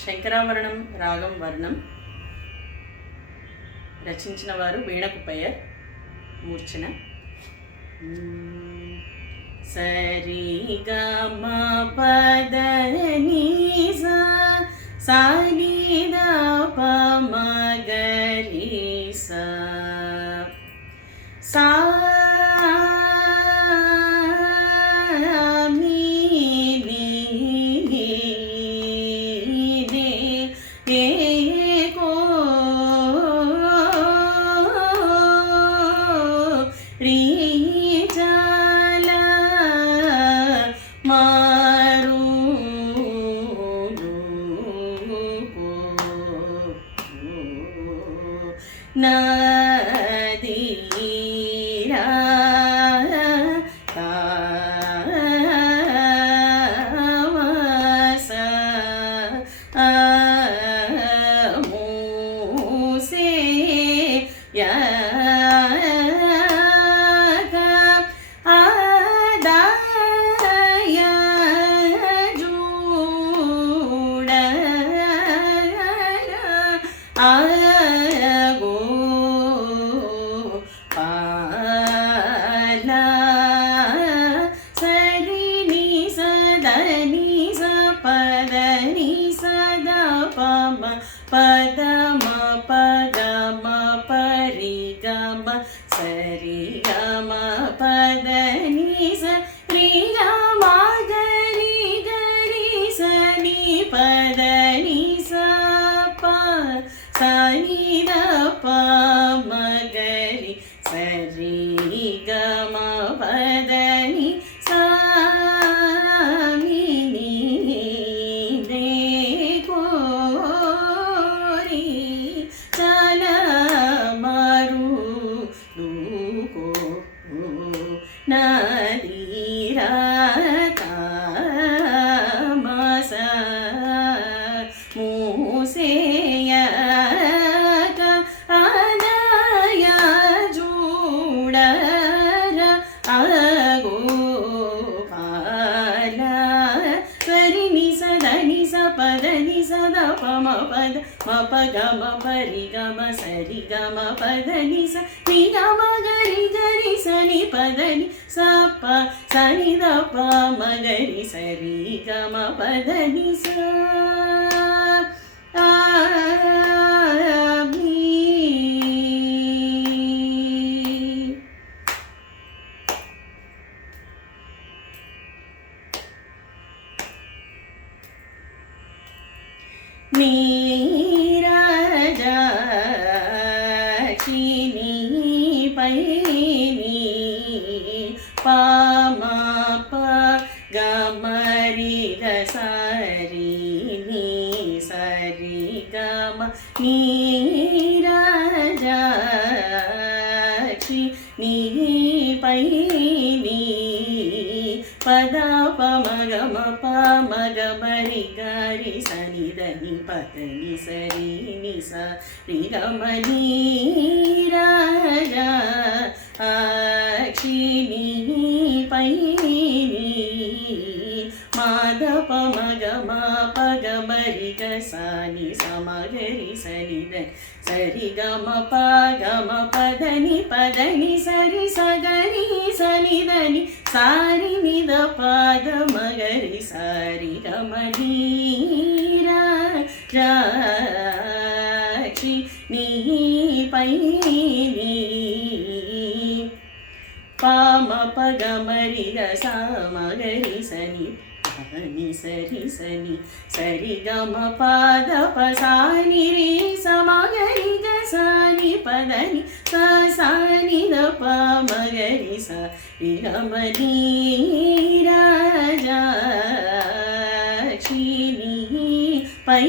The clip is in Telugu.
శంకరాభరణం రాగం వర్ణం. రచించిన వారు వీణ కుప్పయ్య. మూర్ఛన. సరి గ మ పద ని స సా ని ద ప మ గ రి స సా నదీరా తామస మూసే యగ ఆదాయ జూడ పదమ పగమ పరిగమ సరి గమ పదని సరి గమ గరి గరి సని పదని స ప సని ద ప మగరి సరి గమ పదని సా నదీరా తామస మూసేయ ఆదాయ జూడర అగోపాల సరి ని సదని స పదని సద పమ పద మ పగమ పరి గమ సరి గమ పదని స ని గమ గరి గరి సని పదని స ప సని ద ప మగరి సరి గమ పదని స నీరాజాక్షిని పైని పామ ప గమరి గ సరి ని సరి గమ నీరాజాక్షిని పైని పద ప మగమ ప మగమరి గరి సని దని పదని సరి ని స రి గమ నీరాజాక్షిని పైని మాధ ప మగమ పగమరి గ సని సమగరి సని దని సరి గమ ప గమ పదని పదని సరి సగరి సని దని సారి నిద పాద మగరి సారి గమ నీరాజాక్షిని పైని పామ పగమరి గ సమగరి సని ని సరి సని సరి గమ పాద ప సాని రి సమగరి గ సని పదని స సాని ద ప మగరి స రి గమ నీరాజాక్షిని పై